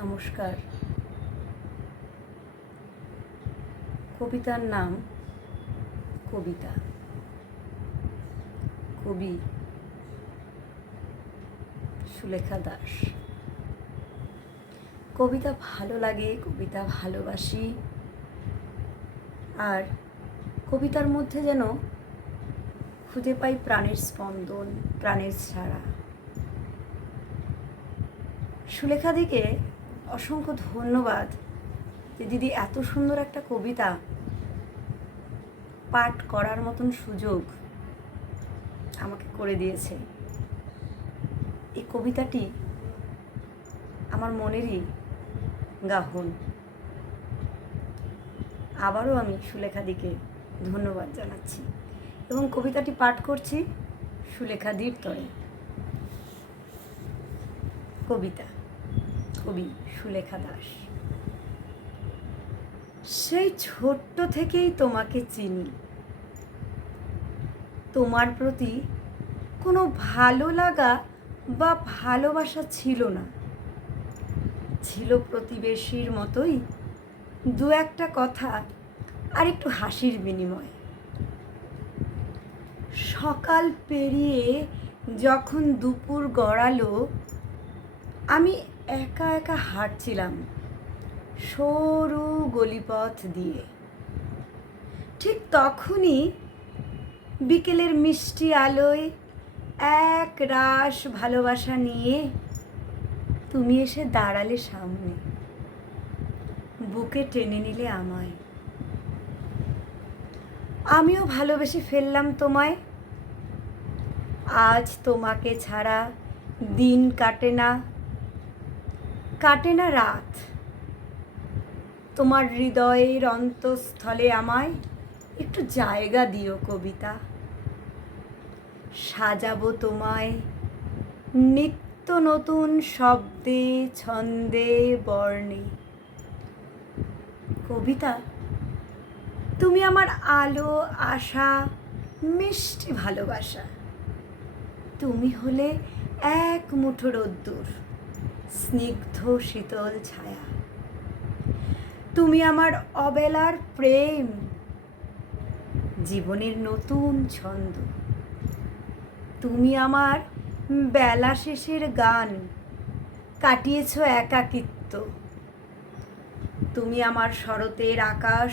নমস্কার। কবিতার নাম কবিতা। কবি সুলেখা দাস। কবিতা ভালো লাগে, কবিতা ভালোবাসি। আর কবিতার মধ্যে যেন খুঁজে পাই প্রাণের স্পন্দন, প্রাণের ছাড়া। সুলেখা দিকে অসংখ্য ধন্যবাদ যে দিদি এত সুন্দর একটা কবিতা পাঠ করার মতন সুযোগ আমাকে করে দিয়েছে। এই কবিতাটি আমার মনেরই গাহন। আবারও আমি সুলেখা দিকে ধন্যবাদ জানাচ্ছি এবং কবিতাটি পাঠ করছি সুলেখা দির তরে। কবিতা, কবি সুলেখা দাস। সেই ছোট্ট থেকেই তোমাকে চিনি, তোমার প্রতি কোনো ভালো লাগা বা ভালোবাসা ছিল না। ছিল প্রতিবেশীর মতোই দু একটা কথা আর একটু হাসির বিনিময়। সকাল পেরিয়ে যখন দুপুর গড়ালো, আমি একা একা হাঁটছিলাম সরু গলিপথ দিয়ে। ঠিক তখনই বিকেলের মিষ্টি আলোয় এক রাশ ভালোবাসা নিয়ে তুমি এসে দাঁড়ালে সামনে, বুকে টেনে নিলে আমায়। আমিও ভালোবেসে ফেললাম তোমায়। আজ তোমাকে ছাড়া দিন কাটে না, কাটে না রাত। তোমার হৃদয়ের অন্তঃস্থলে আমায় একটু জায়গা দিও কবিতা। সাজাবো তোমায় নিত্য নতুন শব্দে, ছন্দে, বর্ণে। কবিতা, তুমি আমার আলো, আশা, মিষ্টি ভালোবাসা। তুমি হলে এক মুঠো রোদ্দুর, স্নিগ্ধ শীতল ছায়া। তুমি আমার অবেলার প্রেম, জীবনের নতুন ছন্দ। তুমি আমার বেলা শেষের গান, কাটিয়েছ একাকিত্ব। তুমি আমার শরতের আকাশ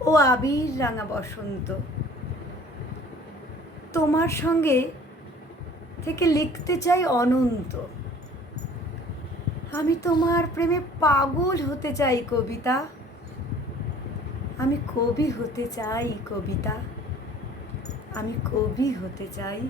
ও আবির রাঙা বসন্ত। তোমার সঙ্গে থেকে লিখতে চাই অনন্ত। আমি তোমার প্রেমে পাগল হতে চাই কবিতা। আমি কবি হতে চাই কবিতা। আমি কবি হতে চাই।